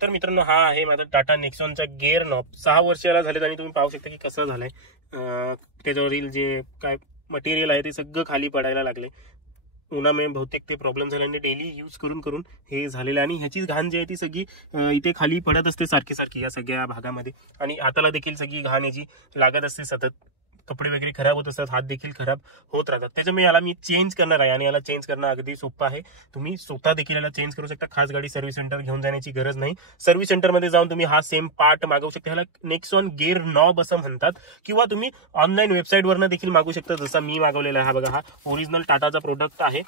तर मित्रांनो हा आहे माझा टाटा नेक्सॉनचा गिअर नॉब. 6 वर्षाला झालेत आणि तुम्ही पाहू शकता की कसं झालंय. त्याच्यावरील जे काय मटेरियल आहे ते सगळं खाली पडायला लागले. उन्हामुळे बहुतेक ते प्रॉब्लेम झाले आणि डेली यूज करून करून हे झालेलं. आणि ह्याची घाण जी आहे ती सगळी इथे खाली पडत असते सारखी सारखी या सगळ्या भागामध्ये. आणि हाताला देखील सगळी घाण याची लागत असते सतत. कपडे वगैरे खराब होत असतात, हात देखील खराब होत राहतात. त्याच्यामुळे याला मी चेंज करणार आहे आणि याला चेंज करणं अगदी सोपं आहे. तुम्ही स्वतः देखील याला चेंज करू शकता. खास गाडी सर्व्हिस सेंटर घेऊन जाण्याची गरज नाही. सर्व्हिस सेंटरमध्ये जाऊन तुम्ही हा सेम पार्ट मागवू शकता. ह्याला नेक्सॉन गिअर नॉब असं म्हणतात. किंवा तुम्ही ऑनलाईन वेबसाईटवरनं देखील मागू शकता, जसा मी मागवलेला आहे. हा बघा, हा ओरिजिनल टाटाचा प्रोडक्ट आहे.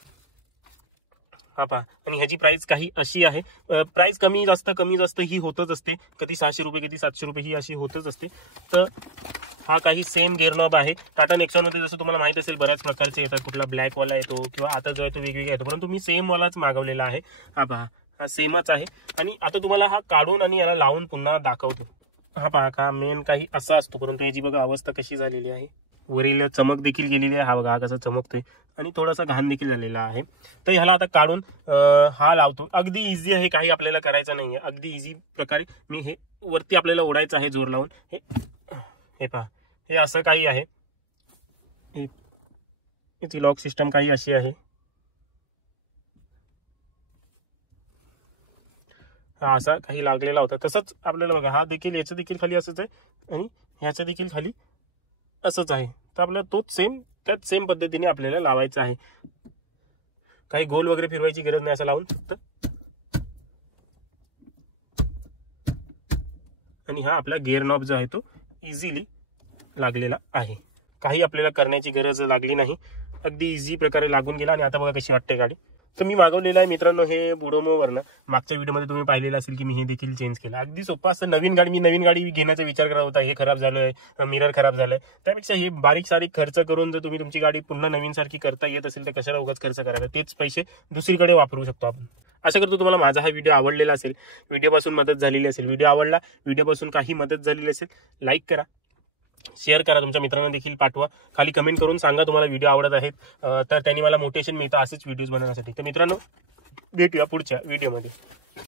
हा पहा. आणि ह्याची प्राइस काही अशी आहे. प्राइस कमी जास्त ही होतच असते. कधी 600 रुपये कधी 700 रुपये ही अशी होतच असते. तर हा काही सेम गिअर नॉब आहे. टाटा नेक्सॉन मध्ये जसं तुम्हाला माहित असेल बऱ्याच प्रकारचे येतात. कुठला ब्लॅक वाला येतो किंवा आता जो आहे तो वेगवेगळा येतो, परंतु मी सेम वालाच मागवलेला आहे. हा पहा, हा सेमच आहे. आणि आता तुम्हाला हा काढून आणि याला लावून पुन्हा दाखवतो. हा पहा, का मेन काही असा असतो, परंतु याची बघा अवस्था कशी झालेली आहे. वरील चमक देखील गेलेली आहे. हा बघा, हा कसा चमकतोय आणि थोडासा घाण देखील झालेला आहे. तर ह्याला आता काढून हा लावतो. अगदी इझी आहे, काही आपल्याला करायचं नाहीये. अगदी इझी प्रकारे मी हे वरती आपल्याला ओढायचं आहे जोर लावून. हे पहा, हे असं काही आहे. याची लॉक सिस्टम काही अशी आहे. हा असा काही लागलेला होता. तसंच आपल्याला बघा, हा देखील याचं देखील खाली असंच आहे आणि ह्याच्या देखील खाली असंच आहे. तर आपल्याला तोच त्याच सेम पद्धतीने आपल्याला लावायचं आहे. काही गोल वगैरे फिरवायची गरज नाही. असं लावून फक्त, आणि हा आपला गिअर नॉब जो आहे तो इझिली लागलेला आहे. काही आपल्याला करण्याची गरज लागली नाही. अगदी इझी प्रकारे लागून गेला. आणि आता बघा कशी वाटते गाडी. तर मी मागवलेलं आहे मित्रांनो हे बुडोमोवरनं. मागच्या व्हिडिओमध्ये तुम्ही पाहिलेलं असेल की मी हे देखील चेंज केलं. अगदी सोपं असं. मी नवीन गाडी घेण्याचा विचार करत होता. हे खराब झालंय, मिरर खराब झालंय. त्यापेक्षा हे बारीक सारीक खर्च करून जर तुम्ही तुमची गाडी पुन्हा नवीन सारखी करता येत असेल तर कशाला उगाच खर्च करायचा. तेच पैसे दुसरीकडे वापरू शकतो आपण. आशा करतो तुम्हाला माझा हा व्हिडिओ आवडलेला असेल, व्हिडिओपासून मदत झालेली असेल. व्हिडिओ आवडला, व्हिडिओपासून काही मदत झालेली असेल, लाईक करा, शेअर करा, तुमच्या मित्रांना देखील पाठवा. खाली कमेंट करून सांगा तुम्हाला व्हिडिओ आवडत आहेत. तर त्यांनी मला मोटिवेशन मिळतं असेच व्हिडिओज बनवण्यासाठी. तर मित्रांनो, भेटूया पुढच्या व्हिडिओमध्ये.